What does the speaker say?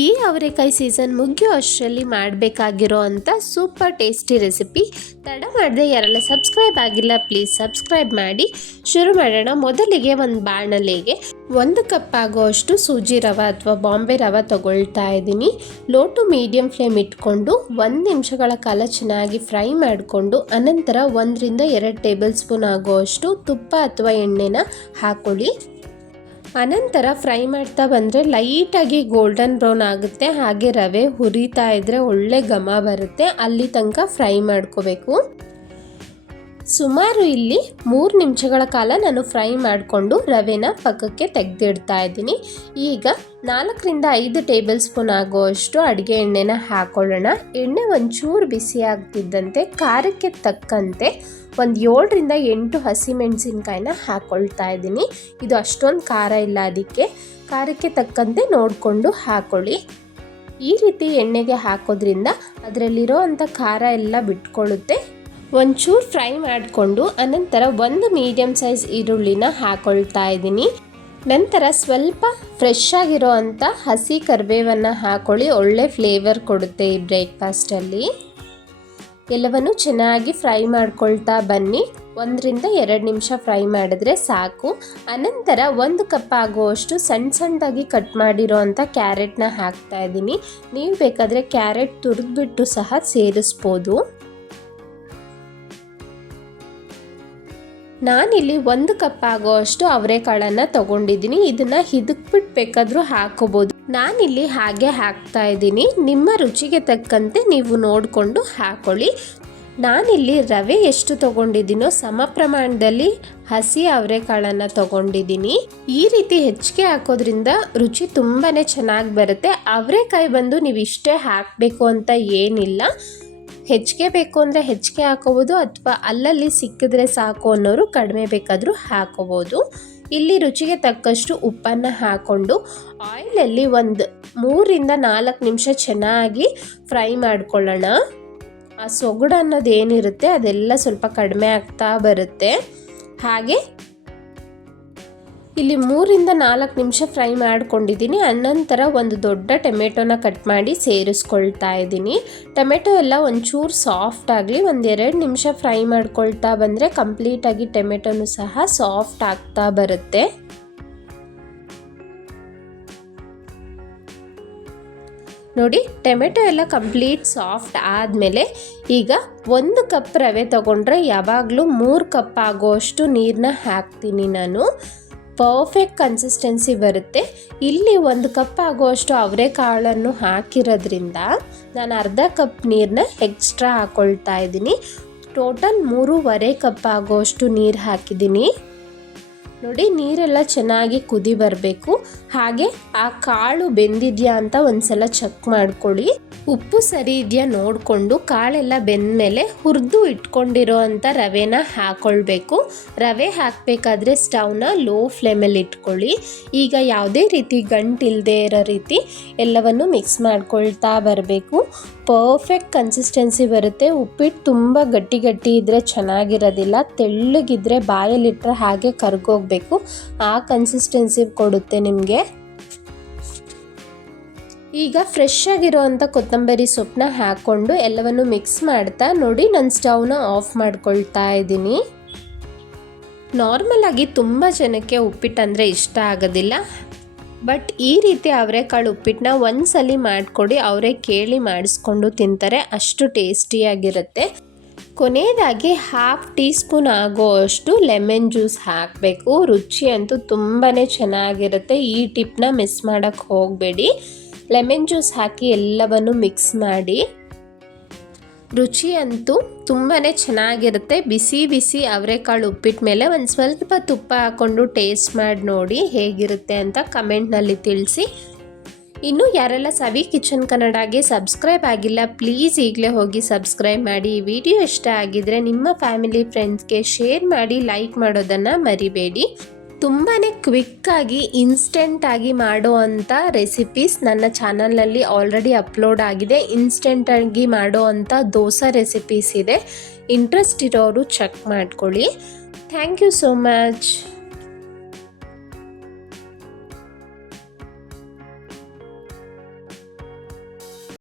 ಈ ಅವರೆಕಾಯಿ ಸೀಸನ್ ಮುಗಿಯೋ ಅಷ್ಟರಲ್ಲಿ ಮಾಡಬೇಕಾಗಿರೋ ಅಂಥ ಸೂಪರ್ ಟೇಸ್ಟಿ ರೆಸಿಪಿ. ತಡ ಮಾಡದೆ ಯಾರೆಲ್ಲ ಸಬ್ಸ್ಕ್ರೈಬ್ ಆಗಿಲ್ಲ ಪ್ಲೀಸ್ ಸಬ್ಸ್ಕ್ರೈಬ್ ಮಾಡಿ. ಶುರು ಮಾಡೋಣ. ಮೊದಲಿಗೆ ಒಂದು ಬಾಣಲೆಗೆ 1 ಕಪ್ ಆಗೋಷ್ಟು ಸೂಜಿ ರವೆ ಅಥವಾ ಬಾಂಬೆ ರವೆ ತಗೊಳ್ತಾ ಇದ್ದೀನಿ. ಲೋ ಟು ಮೀಡಿಯಂ ಫ್ಲೇಮ್ ಇಟ್ಕೊಂಡು 1 ನಿಮಿಷಗಳ ಕಾಲ ಚೆನ್ನಾಗಿ ಫ್ರೈ ಮಾಡಿಕೊಂಡು ಅನಂತರ 1 ರಿಂದ 2 ಟೇಬಲ್ ಸ್ಪೂನ್ ಆಗೋಷ್ಟು ತುಪ್ಪ ಅಥವಾ ಎಣ್ಣೆನ ಹಾಕೊಳ್ಳಿ. ಅನಂತರ ಫ್ರೈ ಮಾಡ್ತಾ ಬಂದರೆ ಲೈಟಾಗಿ ಗೋಲ್ಡನ್ ಬ್ರೌನ್ ಆಗುತ್ತೆ. ಹಾಗೆ ರವೆ ಹುರಿತಾ ಇದ್ದರೆ ಒಳ್ಳೆ ಘಮ ಬರುತ್ತೆ. ಅಲ್ಲಿ ತನಕ ಫ್ರೈ ಮಾಡ್ಕೋಬೇಕು. ಸುಮಾರು ಇಲ್ಲಿ 3 ನಿಮಿಷಗಳ ಕಾಲ ನಾನು ಫ್ರೈ ಮಾಡಿಕೊಂಡು ರವೆನ ಪಕ್ಕಕ್ಕೆ ತೆಗೆದಿಡ್ತಾ ಇದ್ದೀನಿ. ಈಗ 4 ರಿಂದ 5 ಟೇಬಲ್ ಸ್ಪೂನ್ ಆಗುವಷ್ಟು ಅಡುಗೆ ಎಣ್ಣೆನ ಹಾಕೊಳ್ಳೋಣ. ಎಣ್ಣೆ ಒಂಚೂರು ಬಿಸಿ ಆಗ್ತಿದ್ದಂತೆ ಖಾರಕ್ಕೆ ತಕ್ಕಂತೆ ಒಂದು 7 ರಿಂದ 8 ಹಸಿಮೆಣಸಿನ್ಕಾಯಿನ ಹಾಕ್ಕೊಳ್ತಾ ಇದ್ದೀನಿ. ಇದು ಅಷ್ಟೊಂದು ಖಾರ ಇಲ್ಲ, ಅದಕ್ಕೆ ಖಾರಕ್ಕೆ ತಕ್ಕಂತೆ ನೋಡಿಕೊಂಡು ಹಾಕೊಳ್ಳಿ. ಈ ರೀತಿ ಎಣ್ಣೆಗೆ ಹಾಕೋದ್ರಿಂದ ಅದರಲ್ಲಿರೋ ಅಂಥ ಖಾರ ಎಲ್ಲ ಬಿಟ್ಕೊಳ್ಳುತ್ತೆ. ಒಂಚೂರು ಫ್ರೈ ಮಾಡಿಕೊಂಡು ಅನಂತರ 1 ಮೀಡಿಯಮ್ ಸೈಜ್ ಈರುಳ್ಳಿನ ಹಾಕೊಳ್ತಾ ಇದ್ದೀನಿ. ನಂತರ ಸ್ವಲ್ಪ ಫ್ರೆಶ್ ಆಗಿರೋ ಅಂಥ ಹಸಿ ಕರಿಬೇವನ್ನು ಹಾಕೊಳ್ಳಿ. ಒಳ್ಳೆ ಫ್ಲೇವರ್ ಕೊಡುತ್ತೆ ಈ ಬ್ರೇಕ್ಫಾಸ್ಟಲ್ಲಿ. ಎಲ್ಲವನ್ನು ಚೆನ್ನಾಗಿ ಫ್ರೈ ಮಾಡ್ಕೊಳ್ತಾ ಬನ್ನಿ. 1 ರಿಂದ 2 ನಿಮಿಷ ಫ್ರೈ ಮಾಡಿದ್ರೆ ಸಾಕು. ಅನಂತರ 1 ಕಪ್ ಆಗುವಷ್ಟು ಸಣ್ಣದಾಗಿ ಕಟ್ ಮಾಡಿರೋ ಅಂಥ ಕ್ಯಾರೆಟ್ನ ಹಾಕ್ತಾ ಇದ್ದೀನಿ. ನೀವು ಬೇಕಾದರೆ ಕ್ಯಾರೆಟ್ ತುರಿದ್ಬಿಟ್ಟು ಸಹ ಸೇರಿಸ್ಬೋದು. ನಾನಿಲ್ಲಿ 1 ಕಪ್ ಆಗೋಷ್ಟು ಅವರೆಕಾಳನ್ನು ತಗೊಂಡಿದ್ದೀನಿ. ಇದನ್ನು ಹಿದಕ್ಬಿಟ್ಟು ಬೇಕಾದರೂ ಹಾಕೋಬೋದು. ನಾನಿಲ್ಲಿ ಹಾಗೆ ಹಾಕ್ತಾ ಇದ್ದೀನಿ. ನಿಮ್ಮ ರುಚಿಗೆ ತಕ್ಕಂತೆ ನೀವು ನೋಡಿಕೊಂಡು ಹಾಕೊಳ್ಳಿ. ನಾನಿಲ್ಲಿ ರವೆ ಎಷ್ಟು ತಗೊಂಡಿದ್ದೀನೋ ಸಮ ಪ್ರಮಾಣದಲ್ಲಿ ಹಸಿ ಅವರೆಕಾಳನ್ನು ತಗೊಂಡಿದ್ದೀನಿ. ಈ ರೀತಿ ಹೆಚ್ಚಿಗೆ ಹಾಕೋದ್ರಿಂದ ರುಚಿ ತುಂಬಾ ಚೆನ್ನಾಗಿ ಬರುತ್ತೆ. ಅವರೆಕಾಯಿ ಬಂದು ನೀವು ಇಷ್ಟೇ ಹಾಕಬೇಕು ಅಂತ ಏನಿಲ್ಲ. ಹೆಚ್ಚಿಗೆ ಬೇಕು ಅಂದರೆ ಹೆಚ್ಚಿಗೆ ಹಾಕೋಬೋದು, ಅಥವಾ ಅಲ್ಲಲ್ಲಿ ಸಿಕ್ಕಿದ್ರೆ ಸಾಕು ಅನ್ನೋರು ಕಡಿಮೆ ಬೇಕಾದರೂ ಹಾಕೋಬೋದು. ಇಲ್ಲಿ ರುಚಿಗೆ ತಕ್ಕಷ್ಟು ಉಪ್ಪನ್ನು ಹಾಕ್ಕೊಂಡು ಆಯಿಲಲ್ಲಿ ಒಂದು 3 ರಿಂದ 4 ನಿಮಿಷ ಚೆನ್ನಾಗಿ ಫ್ರೈ ಮಾಡ್ಕೊಳ್ಳೋಣ. ಆ ಸೊಗಡು ಅನ್ನೋದು ಏನಿರುತ್ತೆ ಅದೆಲ್ಲ ಸ್ವಲ್ಪ ಕಡಿಮೆ ಆಗ್ತಾ ಬರುತ್ತೆ. ಹಾಗೆ ಇಲ್ಲಿ 3 ರಿಂದ 4 ನಿಮಿಷ ಫ್ರೈ ಮಾಡ್ಕೊಂಡಿದ್ದೀನಿ. ಅನಂತರ ಒಂದು ದೊಡ್ಡ ಟೊಮೆಟೊನ ಕಟ್ ಮಾಡಿ ಸೇರಿಸ್ಕೊಳ್ತಾ ಇದ್ದೀನಿ. ಟೊಮೆಟೊ ಎಲ್ಲ ಒಂಚೂರು ಸಾಫ್ಟ್ ಆಗಲಿ. 1-2 ನಿಮಿಷ ಫ್ರೈ ಮಾಡ್ಕೊಳ್ತಾ ಬಂದರೆ ಕಂಪ್ಲೀಟಾಗಿ ಟೊಮೆಟೊನು ಸಹ ಸಾಫ್ಟ್ ಆಗ್ತಾ ಬರುತ್ತೆ. ನೋಡಿ, ಟೊಮೆಟೊ ಎಲ್ಲ ಕಂಪ್ಲೀಟ್ ಸಾಫ್ಟ್ ಆದಮೇಲೆ ಈಗ 1 ಕಪ್ ರವೆ ತಗೊಂಡ್ರೆ ಯಾವಾಗಲೂ 3 ಕಪ್ ಆಗೋಷ್ಟು ನೀರನ್ನ ಹಾಕ್ತೀನಿ ನಾನು. ಪರ್ಫೆಕ್ಟ್ ಕನ್ಸಿಸ್ಟೆನ್ಸಿ ಬರುತ್ತೆ. ಇಲ್ಲಿ 1 ಕಪ್ ಆಗುವಷ್ಟು ಅವರೆಕಾಳನ್ನು ಹಾಕಿರೋದ್ರಿಂದ ನಾನು ಅರ್ಧ ಕಪ್ ನೀರನ್ನ ಎಕ್ಸ್ಟ್ರಾ ಹಾಕ್ಕೊಳ್ತಾ ಇದ್ದೀನಿ. ಟೋಟಲ್ 3.5 ಕಪ್ ಆಗುವಷ್ಟು ನೀರು ಹಾಕಿದ್ದೀನಿ. ನೋಡಿ, ನೀರೆಲ್ಲ ಚೆನ್ನಾಗಿ ಕುದಿ ಬರಬೇಕು. ಹಾಗೆ ಆ ಕಾಳು ಬೆಂದಿದೆಯಾ ಅಂತ ಒಂದ್ಸಲ ಚೆಕ್ ಮಾಡ್ಕೊಳ್ಳಿ. ಉಪ್ಪು ಸರಿ ಇದೆಯಾ ನೋಡಿಕೊಂಡು ಕಾಳೆಲ್ಲ ಬೆಂದಮೇಲೆ ಹುರಿದು ಇಟ್ಕೊಂಡಿರೋ ಅಂಥ ರವೆನ ಹಾಕ್ಕೊಳ್ಬೇಕು. ರವೆ ಹಾಕಬೇಕಾದ್ರೆ ಸ್ಟವ್ನ ಲೋ ಫ್ಲೇಮಲ್ಲಿ ಇಟ್ಕೊಳ್ಳಿ. ಈಗ ಯಾವುದೇ ರೀತಿ ಗಂಟಿಲ್ಲದೆ ಇರೋ ರೀತಿ ಎಲ್ಲವನ್ನು ಮಿಕ್ಸ್ ಮಾಡ್ಕೊಳ್ತಾ ಬರಬೇಕು. ಪರ್ಫೆಕ್ಟ್ ಕನ್ಸಿಸ್ಟೆನ್ಸಿ ಬರುತ್ತೆ. ಉಪ್ಪಿಟ್ಟು ತುಂಬ ಗಟ್ಟಿ ಇದ್ದರೆ ಚೆನ್ನಾಗಿರೋದಿಲ್ಲ. ತೆಳ್ಳಗಿದ್ರೆ ಬಾಯಲ್ಲಿಟ್ಟರೆ ಹಾಗೆ ಕರ್ಗೋಗ್ಬೇಕು. ಆ ಕನ್ಸಿಸ್ಟೆನ್ಸಿ ಕೊಡುತ್ತೆ ನಿಮಗೆ. ಈಗ ಫ್ರೆಶ್ ಆಗಿರೋವಂಥ ಕೊತ್ತಂಬರಿ ಸೊಪ್ಪನ್ನ ಹಾಕ್ಕೊಂಡು ಎಲ್ಲವನ್ನು ಮಿಕ್ಸ್ ಮಾಡ್ತಾ ನೋಡಿ ನಾನು ಸ್ಟವ್ನ ಆಫ್ ಮಾಡ್ಕೊಳ್ತಾ ಇದ್ದೀನಿ. ನಾರ್ಮಲ್ ಆಗಿ ತುಂಬ ಜನಕ್ಕೆ ಉಪ್ಪಿಟ್ಟು ಅಂದರೆ ಇಷ್ಟ ಆಗೋದಿಲ್ಲ. ಬಟ್ ಈ ರೀತಿ ಅವರೆಕಾಳು ಉಪ್ಪಿಟ್ಟನ್ನ ಒಂದ್ಸಲಿ ಮಾಡಿಕೊಡಿ, ಅವರೇ ಕೇಳಿ ಮಾಡಿಸ್ಕೊಂಡು ತಿಂತಾರೆ. ಅಷ್ಟು ಟೇಸ್ಟಿಯಾಗಿರುತ್ತೆ. ಕೊನೆಯದಾಗಿ 1/2 ಟೀ ಸ್ಪೂನ್ ಆಗೋಷ್ಟು ಲೆಮನ್ ಜ್ಯೂಸ್ ಹಾಕಬೇಕು. ರುಚಿ ಅಂತೂ ತುಂಬಾ ಚೆನ್ನಾಗಿರುತ್ತೆ. ಈ ಟಿಪ್ನ ಮಿಸ್ ಮಾಡೋಕ್ಕೆ ಹೋಗಬೇಡಿ. ಲೆಮನ್ ಜ್ಯೂಸ್ ಹಾಕಿ ಎಲ್ಲವನ್ನು ಮಿಕ್ಸ್ ಮಾಡಿ. ರುಚಿ ಅಂತೂ ತುಂಬಾ ಚೆನ್ನಾಗಿರುತ್ತೆ. ಬಿಸಿ ಅವರೆಕಾಳು ಉಪ್ಪಿಟ್ಟು ಮೇಲೆ ಒಂದು ಸ್ವಲ್ಪ ತುಪ್ಪ ಹಾಕ್ಕೊಂಡು ಟೇಸ್ಟ್ ಮಾಡಿ ನೋಡಿ ಹೇಗಿರುತ್ತೆ ಅಂತ ಕಮೆಂಟ್ನಲ್ಲಿ ತಿಳಿಸಿ. ಇನ್ನು ಯಾರೆಲ್ಲ ಸವಿ ಕಿಚನ್ ಕನ್ನಡಗೆ ಸಬ್ಸ್ಕ್ರೈಬ್ ಆಗಿಲ್ಲ ಪ್ಲೀಸ್ ಈಗಲೇ ಹೋಗಿ ಸಬ್ಸ್ಕ್ರೈಬ್ ಮಾಡಿ. ಈ ವಿಡಿಯೋ ಇಷ್ಟ ಆಗಿದ್ರೆ ನಿಮ್ಮ ಫ್ಯಾಮಿಲಿ ಫ್ರೆಂಡ್ಸ್ಗೆ ಶೇರ್ ಮಾಡಿ, ಲೈಕ್ ಮಾಡೋದನ್ನು ಮರಿಬೇಡಿ. ತುಂಬಾ ಕ್ವಿಕ್ಕಾಗಿ ಇನ್ಸ್ಟೆಂಟಾಗಿ ಮಾಡುವಂಥ ರೆಸಿಪೀಸ್ ನನ್ನ ಚಾನಲಲ್ಲಿ ಆಲ್ರೆಡಿ ಅಪ್ಲೋಡ್ ಆಗಿದೆ. ಇನ್ಸ್ಟೆಂಟಾಗಿ ಮಾಡುವಂಥ ದೋಸೆ ರೆಸಿಪೀಸ್ ಇದೆ. ಇಂಟ್ರೆಸ್ಟ್ ಇರೋರು ಚೆಕ್ ಮಾಡ್ಕೊಳ್ಳಿ. Thank you so much.